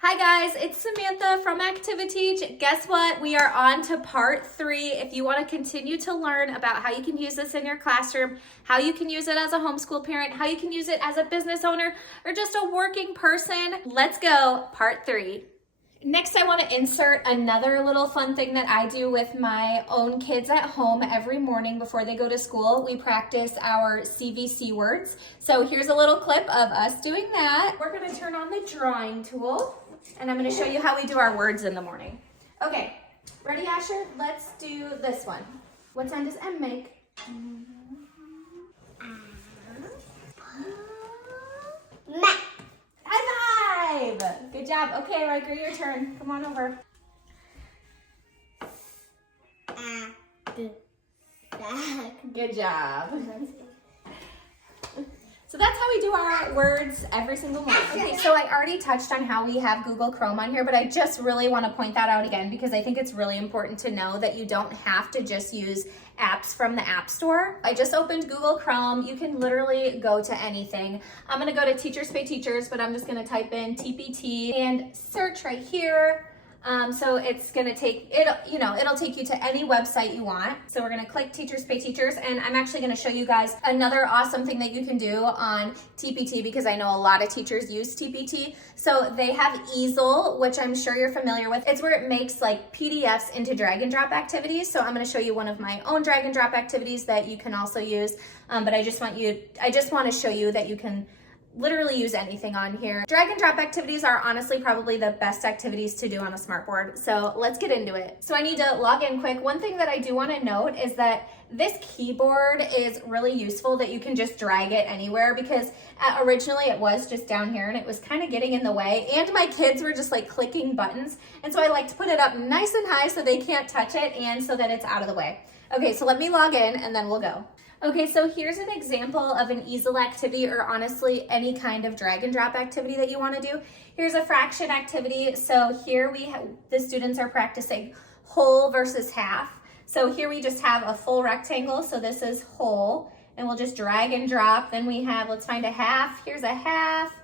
Hi guys, it's Samantha from Activiteach. Guess what? We are on to part 3. If you want to continue to learn about how you can use this in your classroom, how you can use it as a homeschool parent, how you can use it as a business owner, or just a working person, let's go, part 3. Next, I want to insert another little fun thing that I do with my own kids at home every morning before they go to school. We practice our CVC words. So here's a little clip of us doing that. We're going to turn on the drawing tool. And I'm going to show you how we do our words in the morning. Okay, ready, Asher? Let's do this one. What sound does M make? High five! Good job. Okay, Riker, your turn. Come on over. Good job. So that's how we do our words every single morning. Okay, so I already touched on how we have Google Chrome on here, but I just really want to point that out again because I think it's really important to know that you don't have to just use apps from the App Store. I just opened Google Chrome. You can literally go to anything. I'm going to go to Teachers Pay Teachers, but I'm just going to type in TPT and search right here. So it's going to take, it'll take you to any website you want. So we're going to click Teachers Pay Teachers, and I'm actually going to show you guys another awesome thing that you can do on TPT because I know a lot of teachers use TPT. So they have Easel, which I'm sure you're familiar with. It's where it makes like PDFs into drag and drop activities. So I'm going to show you one of my own drag and drop activities that you can also use. But I just want to show you that you can literally use anything on here. Drag and drop activities are honestly probably the best activities to do on a smartboard. So let's get into it. So I need to log in quick. One thing that I do want to note is that this keyboard is really useful that you can just drag it anywhere because originally it was just down here and it was kind of getting in the way and my kids were just like clicking buttons. And so I like to put it up nice and high so they can't touch it and so that it's out of the way. Okay, so let me log in and then we'll go. Okay, so here's an example of an easel activity or honestly any kind of drag and drop activity that you want to do. Here's a fraction activity. So here the students are practicing whole versus half. So here we just have a full rectangle. So this is whole and we'll just drag and drop. Then we have, let's find a half. Here's a half.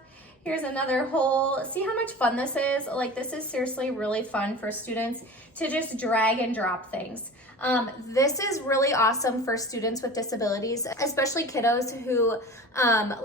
Here's another whole. See how much fun this is? Like this is seriously really fun for students to just drag and drop things. This is really awesome for students with disabilities, especially kiddos who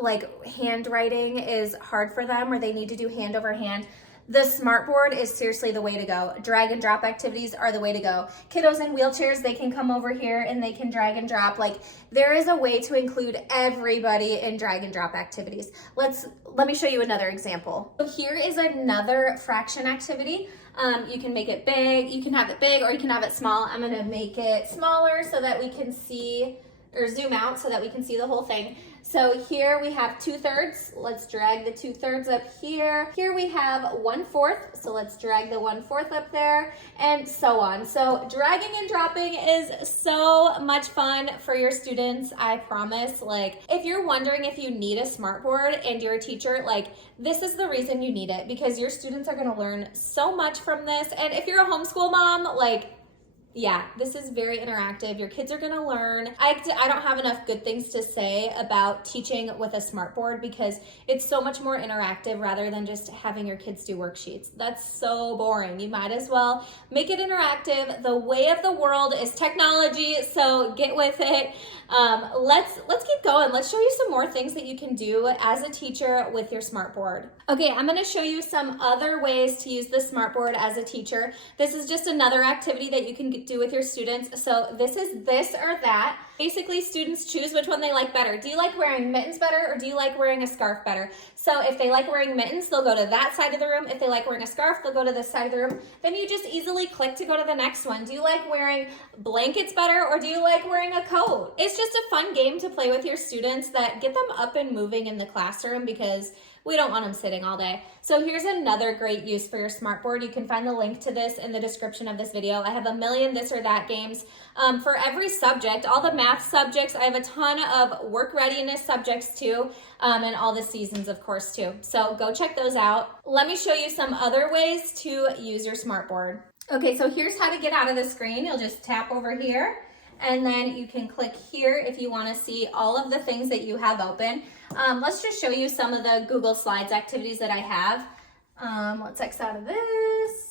like handwriting is hard for them or they need to do hand over hand. The Smart Board is seriously the way to go. Drag and drop activities are the way to go. Kiddos in wheelchairs, they can come over here and they can drag and drop. Like there is a way to include everybody in drag and drop activities. Let me show you another example. So here is another fraction activity. You can make it big, you can have it big or you can have it small. I'm gonna make it smaller so that we can see, or zoom out so that we can see the whole thing. So here we have 2/3. Let's drag the 2/3 up here. Here we have 1/4. So let's drag the 1/4 up there and so on. So dragging and dropping is so much fun for your students. I promise. Like if you're wondering if you need a smart board and you're a teacher, like this is the reason you need it because your students are going to learn so much from this. And if you're a homeschool mom, like yeah, this is very interactive. Your kids are going to learn. I don't have enough good things to say about teaching with a smart board because it's so much more interactive rather than just having your kids do worksheets. That's so boring. You might as well make it interactive. The way of the world is technology, so get with it. Let's keep going. Let's show you some more things that you can do as a teacher with your smart board. Okay, I'm going to show you some other ways to use the smart board as a teacher. This is just another activity that you can do with your students. So this is this or that. Basically, students choose which one they like better. Do you like wearing mittens better or do you like wearing a scarf better? So if they like wearing mittens, they'll go to that side of the room. If they like wearing a scarf, they'll go to this side of the room. Then you just easily click to go to the next one. Do you like wearing blankets better or do you like wearing a coat? It's just a fun game to play with your students that get them up and moving in the classroom because we don't want them sitting all day. So here's another great use for your smart board. You can find the link to this in the description of this video. I have a million this or that games for every subject, all the math subjects. I have a ton of work readiness subjects too, and all the seasons of course too. So go check those out. Let me show you some other ways to use your smart board. Okay, so here's how to get out of the screen. You'll just tap over here and then you can click here if you want to see all of the things that you have open. Let's just show you some of the Google Slides activities that I have. Let's X out of this.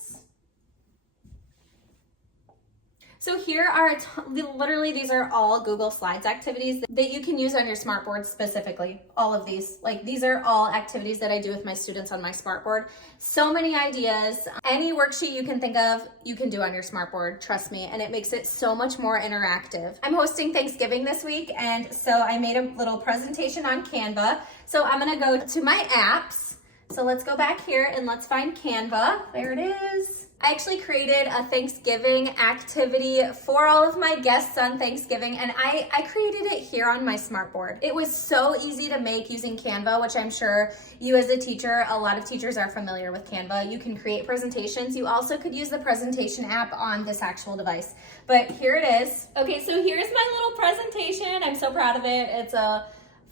So here are, literally these are all Google Slides activities that you can use on your smart board specifically. All of these, like these are all activities that I do with my students on my smart board. So many ideas. Any worksheet you can think of, you can do on your smart board, trust me, and it makes it so much more interactive. I'm hosting Thanksgiving this week, and so I made a little presentation on Canva. So I'm gonna go to my apps. So let's go back here and let's find Canva. There it is. I actually created a Thanksgiving activity for all of my guests on Thanksgiving, and I created it here on my smart board. It was so easy to make using Canva, which I'm sure you as a teacher, a lot of teachers are familiar with Canva. You can create presentations. You also could use the presentation app on this actual device, but here it is. Okay, so here's my little presentation. I'm so proud of it. It's a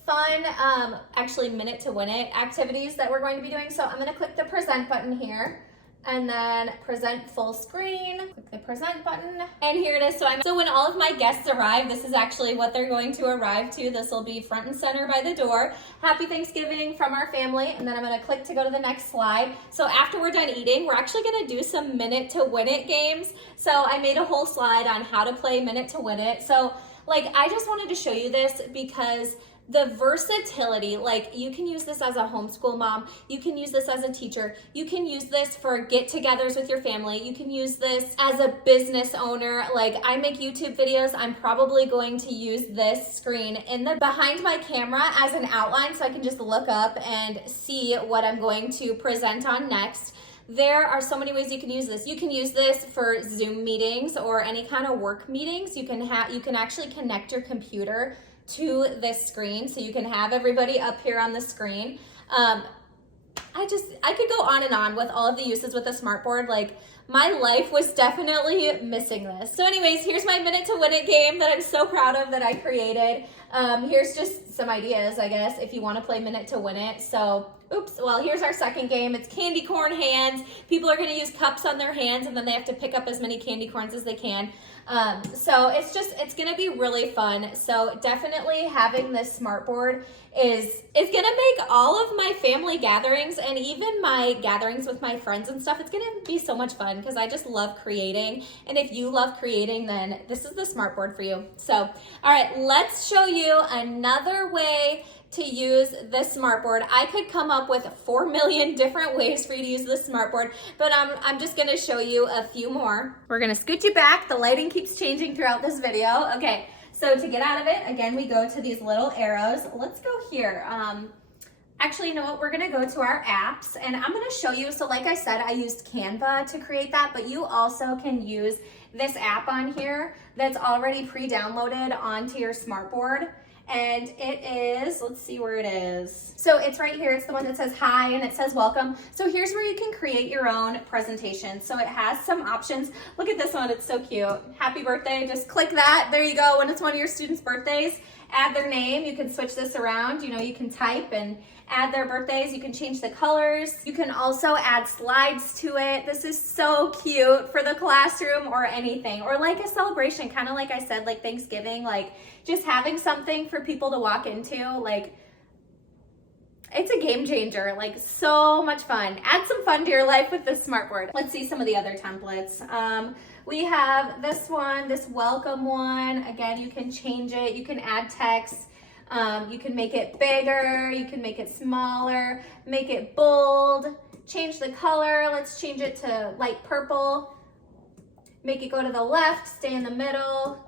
fun, actually minute to win it activities that we're going to be doing. So I'm gonna click the present button here and then present full screen, click the present button, and here it is. So when all of my guests arrive, this is actually what they're going to arrive to. This will be front and center by the door. Happy Thanksgiving from our family, and then I'm gonna click to go to the next slide. So after we're done eating, we're actually gonna do some minute to win it games. So I made a whole slide on how to play minute to win it. So like, I just wanted to show you this because the versatility, like you can use this as a homeschool mom, you can use this as a teacher, you can use this for get-togethers with your family, you can use this as a business owner. Like I make YouTube videos, I'm probably going to use this screen in the behind my camera as an outline so I can just look up and see what I'm going to present on next. There are so many ways you can use this. You can use this for Zoom meetings or any kind of work meetings. You can actually connect your computer to this screen so you can have everybody up here on the screen. I could go on and on with all of the uses with the smart board. Like my life was definitely missing this. So anyways, here's my minute to win it game that I'm so proud of that I created. Here's just some ideas, I guess, if you want to play minute to win it. So oops, well, here's our second game. It's candy corn hands. People are going to use cups on their hands and then they have to pick up as many candy corns as they can. So it's going to be really fun. So definitely having this smart board is going to make all of my family gatherings and even my gatherings with my friends and stuff, it's going to be so much fun because I just love creating. And if you love creating, then this is the smart board for you. So, all right, let's show you another way to use this smart board. I could come up with 4 million different ways for you to use this smart board, but I'm just gonna show you a few more. We're gonna scoot you back. The lighting keeps changing throughout this video. Okay, so to get out of it, again, we go to these little arrows. Let's go here. Actually, you know what? We're gonna go to our apps and I'm gonna show you. So like I said, I used Canva to create that, but you also can use this app on here that's already pre-downloaded onto your smart board. And it is, let's see where it is. So it's right here. It's the one that says hi and it says welcome. So here's where you can create your own presentation. So it has some options. Look at this one, it's so cute. Happy birthday, just click that. There you go. When it's one of your students' birthdays, add their name. You can switch this around. You know, you can type and add their birthdays. You can change the colors. You can also add slides to it. This is so cute for the classroom or anything, or like a celebration, kind of like I said, like Thanksgiving, like just having something for people to walk into. Like it's a game changer, like so much fun. Add some fun to your life with this smart board. Let's see some of the other templates. We have this one, this welcome one. Again, you can change it. You can add text. You can make it bigger, you can make it smaller, make it bold, change the color. Let's change it to light purple, make it go to the left, stay in the middle,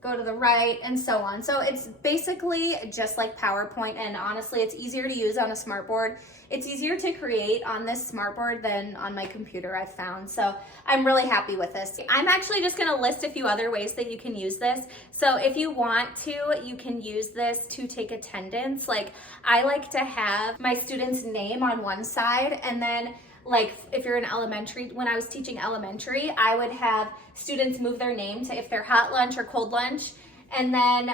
go to the right, and so on. So it's basically just like PowerPoint, and honestly, it's easier to use on a smart board. It's easier to create on this smart board than on my computer, I've found. So I'm really happy with this. I'm actually just gonna list a few other ways that you can use this. So if you want to, you can use this to take attendance. Like I like to have my student's name on one side, and then like if you're in elementary, when I was teaching elementary, I would have students move their name to if they're hot lunch or cold lunch, And then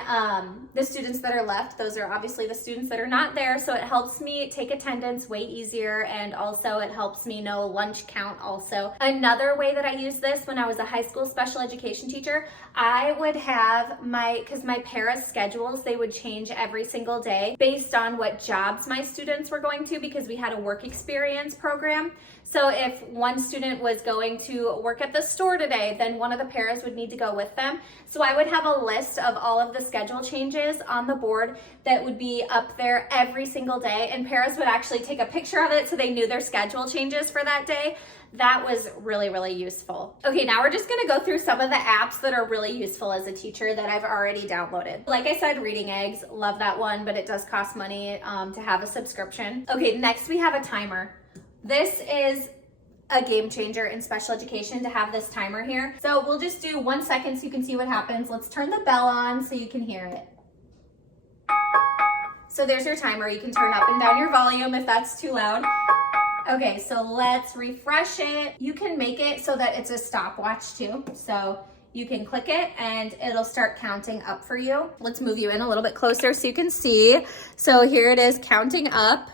the students that are left, those are obviously the students that are not there. So it helps me take attendance way easier, and also it helps me know lunch count also. Another way that I use this when I was a high school special education teacher, I would have because my paras schedules, they would change every single day based on what jobs my students were going to, because we had a work experience program. So if one student was going to work at the store today, then one of the paras would need to go with them. So I would have a list of all of the schedule changes on the board that would be up there every single day, and paras would actually take a picture of it so they knew their schedule changes for that day. That was really, really useful. Okay, now we're just gonna go through some of the apps that are really useful as a teacher that I've already downloaded. Like I said, Reading Eggs, love that one, but it does cost money to have a subscription. Okay, next we have a timer. This is a game changer in special education to have this timer here. So we'll just do 1 second so you can see what happens. Let's turn the bell on so you can hear it. So there's your timer. You can turn up and down your volume if that's too loud. Okay, so let's refresh it. You can make it so that it's a stopwatch too. So you can click it and it'll start counting up for you. Let's move you in a little bit closer so you can see. So here it is counting up.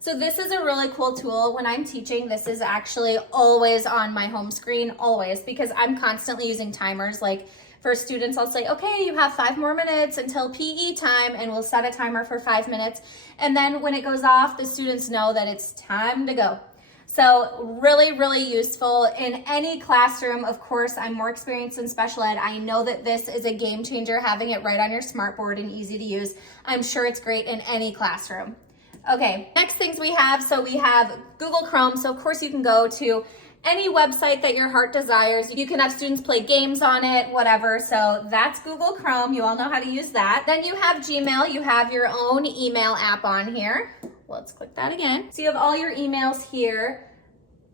So this is a really cool tool. When I'm teaching, this is actually always on my home screen, always, because I'm constantly using timers. Like for students, I'll say, okay, you have 5 more minutes until PE time, and we'll set a timer for 5 minutes. And then when it goes off, the students know that it's time to go. So really, really useful in any classroom. Of course, I'm more experienced in special ed. I know that this is a game changer, having it right on your smart board and easy to use. I'm sure it's great in any classroom. Okay, next things we have, so we have Google Chrome. So of course you can go to any website that your heart desires. You can have students play games on it, whatever. So that's Google Chrome. You all know how to use that. Then you have Gmail. You have your own email app on here. Let's click that again. So you have all your emails here.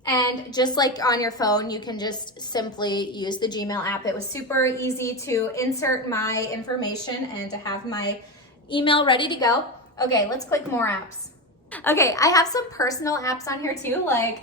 And just like on your phone, you can just simply use the Gmail app. It was super easy to insert my information and to have my email ready to go. Okay, let's click more apps. Okay, I have some personal apps on here too, like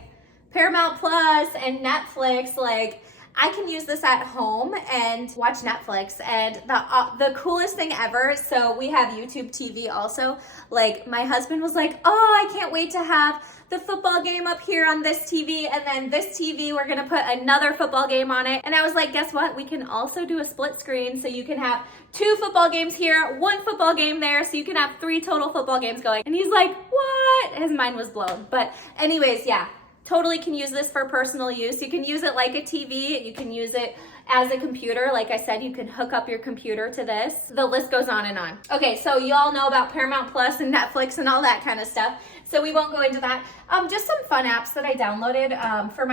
Paramount Plus and Netflix. Like I can use this at home and watch Netflix, and the coolest thing ever, so we have YouTube TV also. Like my husband was like, oh, I can't wait to have the football game up here on this TV, and then this TV, we're gonna put another football game on it. And I was like, guess what? We can also do a split screen, so you can have 2 football games here, 1 football game there, so you can have 3 total football games going. And he's like, what? His mind was blown. But anyways, yeah, totally can use this for personal use. You can use it like a TV. You can use it as a computer. Like I said, you can hook up your computer to this. The list goes on and on. Okay, so you all know about Paramount Plus and Netflix and all that kind of stuff, so we won't go into that. Just some fun apps that I downloaded for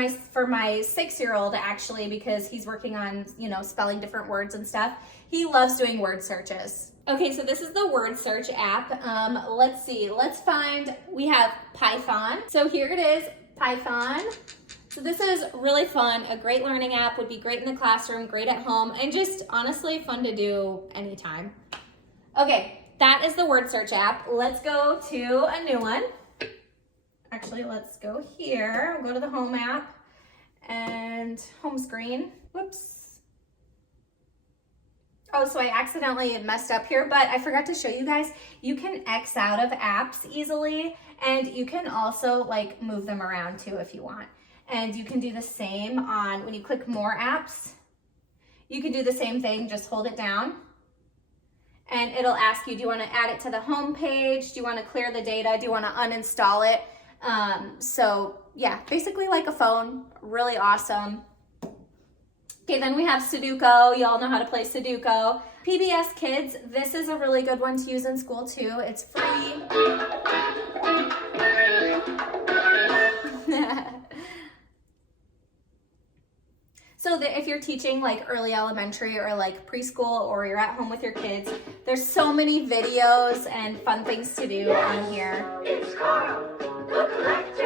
my 6-year-old actually, because he's working on, spelling different words and stuff. He loves doing word searches. Okay, so this is the word search app. Let's see, we have Python. So here it is, Python. So this is really fun, a great learning app, would be great in the classroom, great at home, and just honestly fun to do anytime. Okay, that is the word search app. Let's go to a new one. Actually, let's go here. We'll go to the home app and home screen. Whoops. Oh, so I accidentally messed up here, but I forgot to show you guys, you can X out of apps easily, and you can also like move them around too if you want. And you can do the same on, when you click more apps, you can do the same thing, just hold it down. And it'll ask you, do you want to add it to the home page? Do you want to clear the data? Do you want to uninstall it? So yeah, basically like a phone, really awesome. Okay, then we have Sudoku. You all know how to play Sudoku. PBS Kids, this is a really good one to use in school too. It's free. So that if you're teaching like early elementary or like preschool, or you're at home with your kids, there's so many videos and fun things to do on here. It's Carl, the collector.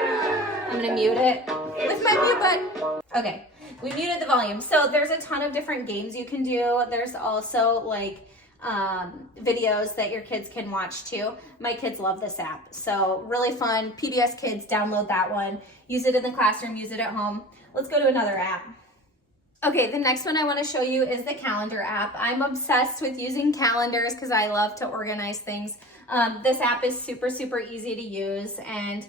I'm gonna mute it with my mute button. Okay, we muted the volume. So there's a ton of different games you can do. There's also like videos that your kids can watch too. My kids love this app, so really fun. PBS Kids, download that one. Use it in the classroom, use it at home. Let's go to another app. Okay, the next one I want to show you is the calendar app. I'm obsessed with using calendars because I love to organize things. This app is super, super easy to use, and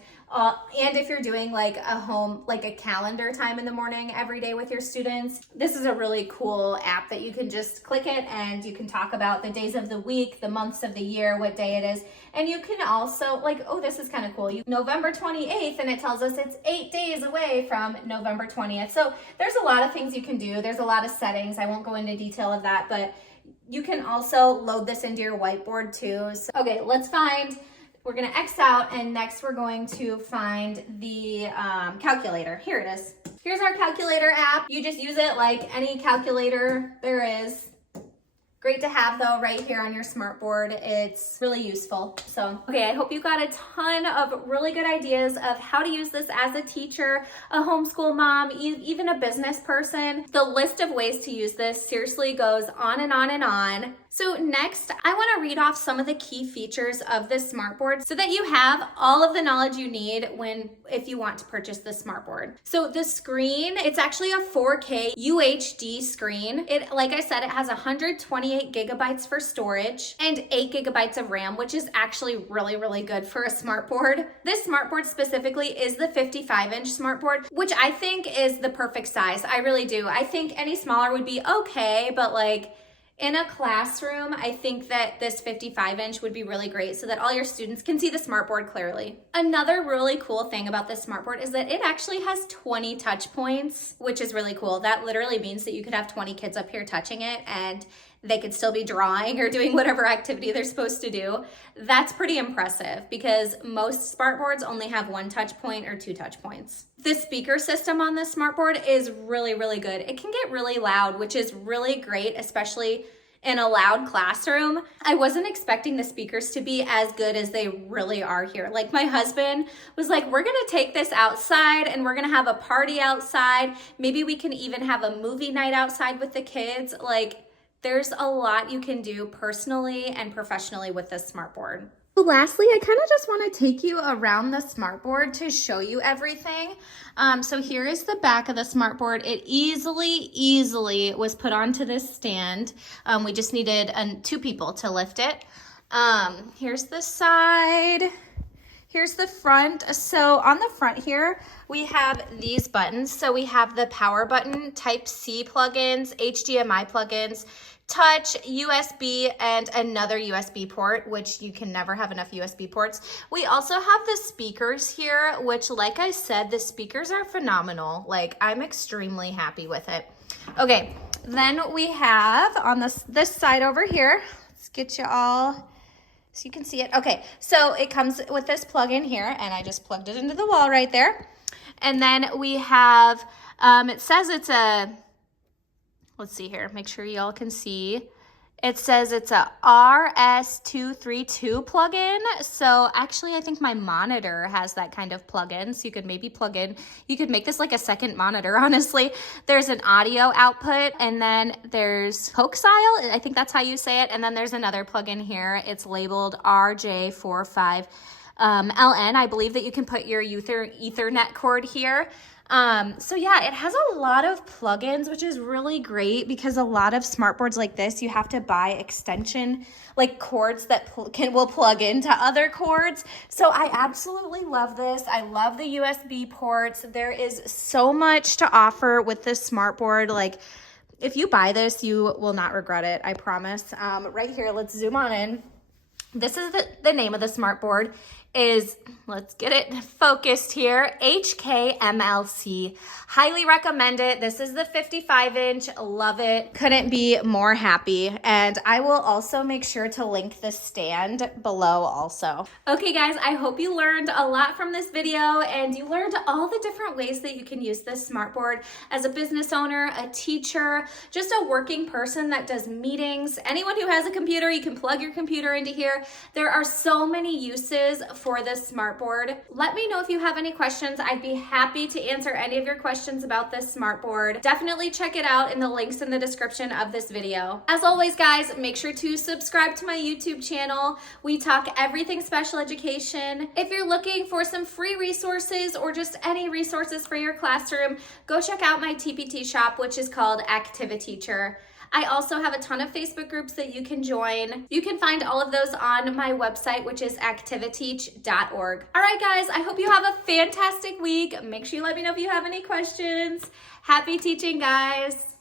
if you're doing like a calendar time in the morning every day with your students, this is a really cool app that you can just click it and you can talk about the days of the week, the months of the year, what day it is. And you can also this is kind of cool. November 28th, and it tells us it's 8 days away from November 20th. So there's a lot of things you can do. There's a lot of settings. I won't go into detail of that, but you can also load this into your whiteboard too. So, okay, we're gonna X out, and next we're going to find the calculator. Here it is. Here's our calculator app. You just use it like any calculator there is. Great to have though right here on your smart board. It's really useful. So, okay, I hope you got a ton of really good ideas of how to use this as a teacher, a homeschool mom, even a business person. The list of ways to use this seriously goes on and on and on. So next, I want to read off some of the key features of this smart board so that you have all of the knowledge you need if you want to purchase this smart board. So the screen, it's actually a 4K UHD screen. Like I said, it has 128 gigabytes for storage and 8 gigabytes of RAM, which is actually really, really good for a smart board. This smart board specifically is the 55-inch smart board, which I think is the perfect size. I really do. I think any smaller would be okay, but in a classroom, I think that this 55-inch would be really great so that all your students can see the smartboard clearly. Another really cool thing about this smartboard is that it actually has 20 touch points, which is really cool. That literally means that you could have 20 kids up here touching it and they could still be drawing or doing whatever activity they're supposed to do. That's pretty impressive because most smartboards only have 1 touch point or 2 touch points. The speaker system on this smartboard is really, really good. It can get really loud, which is really great, especially in a loud classroom. I wasn't expecting the speakers to be as good as they really are here. Like my husband was like, we're gonna take this outside and we're gonna have a party outside. Maybe we can even have a movie night outside with the kids. There's a lot you can do personally and professionally with this smartboard. Lastly, I kind of just want to take you around the smartboard to show you everything. So here is the back of the smartboard. It easily was put onto this stand. We just needed 2 people to lift it. Here's the side. Here's the front. So on the front here, we have these buttons. So we have the power button, Type-C plugins, HDMI plugins, touch, USB, and another USB port, which you can never have enough USB ports. We also have the speakers here, which, like I said, the speakers are phenomenal. I'm extremely happy with it. Okay, then we have on this side over here, let's get you all so you can see it. Okay, so it comes with this plug-in here, and I just plugged it into the wall right there. And then we have, it says it's let's see here, make sure y'all can see. It says it's a RS232 plugin. So actually, I think my monitor has that kind of plugin. So you could maybe plug in, you could make this like a second monitor, honestly. There's an audio output, and then there's coaxial, I think that's how you say it. And then there's another plugin here. It's labeled RJ45LN. I believe that you can put your Ethernet cord here. So yeah, it has a lot of plugins, which is really great because a lot of smartboards like this, you have to buy extension, cords that will plug into other cords. So I absolutely love this. I love the USB ports. There is so much to offer with this smartboard. If you buy this, you will not regret it. I promise. Right here, let's zoom on in. This is the name of the smartboard. Let's get it focused here, HKMLC. Highly recommend it. This is the 55-inch. Love it. Couldn't be more happy. And I will also make sure to link the stand below also. Okay, guys, I hope you learned a lot from this video and you learned all the different ways that you can use this smartboard as a business owner, a teacher, just a working person that does meetings. Anyone who has a computer, you can plug your computer into here. There are so many uses for this smart board. Let me know if you have any questions. I'd be happy to answer any of your questions about this smart board. Definitely check it out in the links in the description of this video. As always, guys, make sure to subscribe to my YouTube channel. We talk everything special education. If you're looking for some free resources or just any resources for your classroom, go check out my TPT shop, which is called Activiteacher. I also have a ton of Facebook groups that you can join. You can find all of those on my website, which is activiteach.org. All right, guys, I hope you have a fantastic week. Make sure you let me know if you have any questions. Happy teaching, guys.